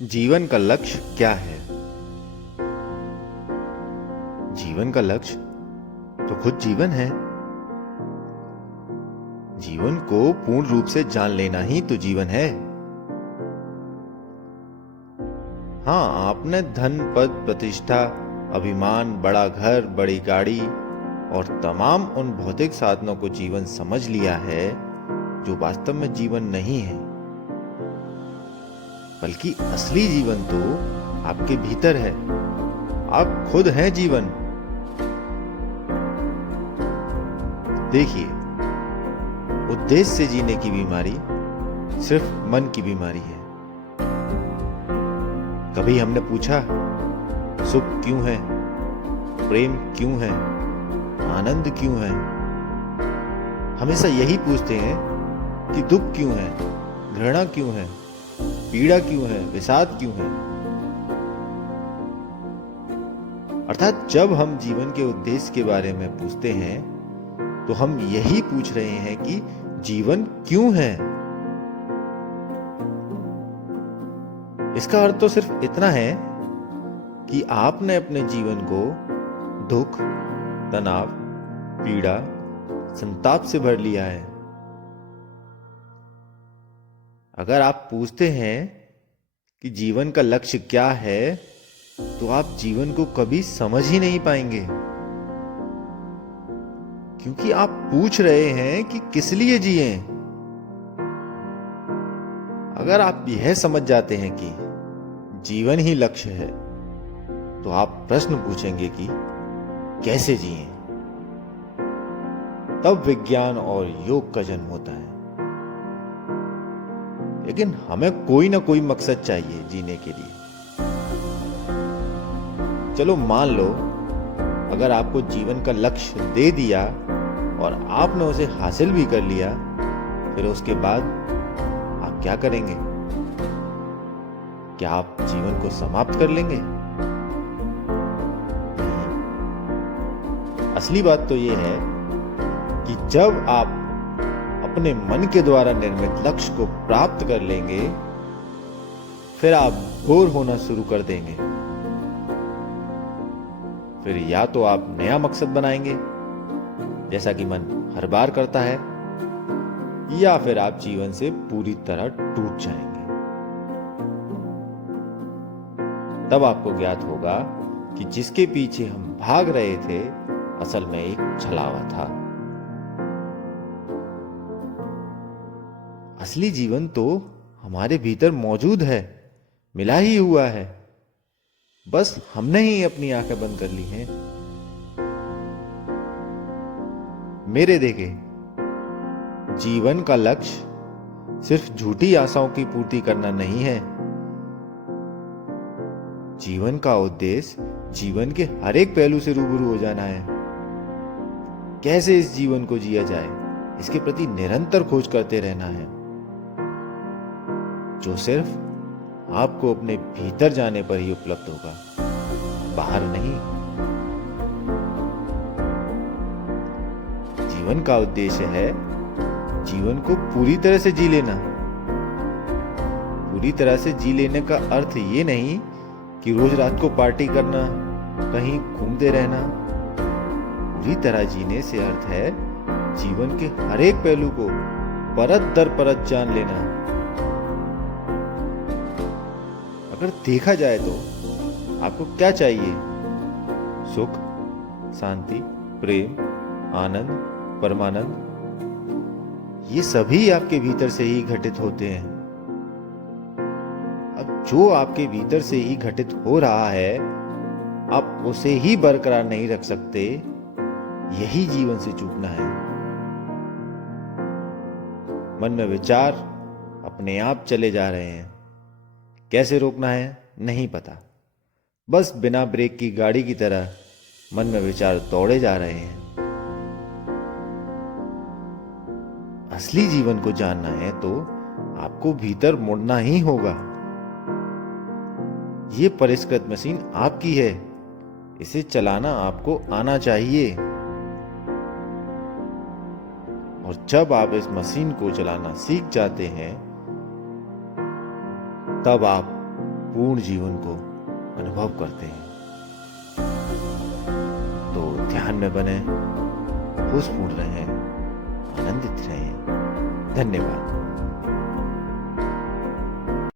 जीवन का लक्ष्य क्या है? जीवन का लक्ष्य तो खुद जीवन है। जीवन को पूर्ण रूप से जान लेना ही तो जीवन है। हाँ, आपने धन, पद, प्रतिष्ठा, अभिमान, बड़ा घर, बड़ी गाड़ी और तमाम उन भौतिक साधनों को जीवन समझ लिया है जो वास्तव में जीवन नहीं है, बल्कि असली जीवन तो आपके भीतर है। आप खुद हैं जीवन। देखिए, उद्देश्य से जीने की बीमारी सिर्फ मन की बीमारी है। कभी हमने पूछा, सुख क्यों है, प्रेम क्यों है, आनंद क्यों है? हमेशा यही पूछते हैं कि दुख क्यों है, घृणा क्यों है, पीड़ा क्यों है, विषाद क्यों है। अर्थात जब हम जीवन के उद्देश्य के बारे में पूछते हैं तो हम यही पूछ रहे हैं कि जीवन क्यों है। इसका अर्थ तो सिर्फ इतना है कि आपने अपने जीवन को दुख, तनाव, पीड़ा, संताप से भर लिया है। अगर आप पूछते हैं कि जीवन का लक्ष्य क्या है, तो आप जीवन को कभी समझ ही नहीं पाएंगे, क्योंकि आप पूछ रहे हैं कि किस लिए जिएं। अगर आप यह समझ जाते हैं कि जीवन ही लक्ष्य है, तो आप प्रश्न पूछेंगे कि कैसे जिएं। तब विज्ञान और योग का जन्म होता है। लेकिन हमें कोई ना कोई मकसद चाहिए जीने के लिए। चलो मान लो, अगर आपको जीवन का लक्ष्य दे दिया और आपने उसे हासिल भी कर लिया, फिर उसके बाद आप क्या करेंगे? क्या आप जीवन को समाप्त कर लेंगे? नहीं। असली बात तो यह है कि जब आप अपने मन के द्वारा निर्मित लक्ष्य को प्राप्त कर लेंगे, फिर आप बोर होना शुरू कर देंगे। फिर या तो आप नया मकसद बनाएंगे, जैसा कि मन हर बार करता है, या फिर आप जीवन से पूरी तरह टूट जाएंगे। तब आपको ज्ञात होगा कि जिसके पीछे हम भाग रहे थे, असल में एक छलावा था। असली जीवन तो हमारे भीतर मौजूद है, मिला ही हुआ है। बस हमने ही अपनी आंखें बंद कर ली हैं। मेरे देखे, जीवन का लक्ष्य सिर्फ झूठी आशाओं की पूर्ति करना नहीं है। जीवन का उद्देश्य जीवन के हर एक पहलू से रूबरू हो जाना है। कैसे इस जीवन को जिया जाए, इसके प्रति निरंतर खोज करते रहना है, जो सिर्फ आपको अपने भीतर जाने पर ही उपलब्ध होगा, बाहर नहीं। जीवन का उद्देश्य है जीवन को पूरी तरह से जी लेना। पूरी तरह से जी लेने का अर्थ ये नहीं कि रोज रात को पार्टी करना, कहीं घूमते रहना। पूरी तरह जीने से अर्थ है जीवन के हर एक पहलू को परत दर परत जान लेना। अगर देखा जाए तो आपको क्या चाहिए? सुख, शांति, प्रेम, आनंद, परमानंद, ये सभी आपके भीतर से ही घटित होते हैं। अब जो आपके भीतर से ही घटित हो रहा है, आप उसे ही बरकरार नहीं रख सकते। यही जीवन से चूकना है। मन में विचार अपने आप चले जा रहे हैं। कैसे रोकना है नहीं पता। बस बिना ब्रेक की गाड़ी की तरह मन में विचार दौड़े जा रहे हैं। असली जीवन को जानना है तो आपको भीतर मुड़ना ही होगा। ये परिष्कृत मशीन आपकी है, इसे चलाना आपको आना चाहिए। और जब आप इस मशीन को चलाना सीख जाते हैं, तब आप पूर्ण जीवन को अनुभव करते हैं। तो ध्यान में बने, होशपूर्ण रहें, आनंदित रहें। धन्यवाद।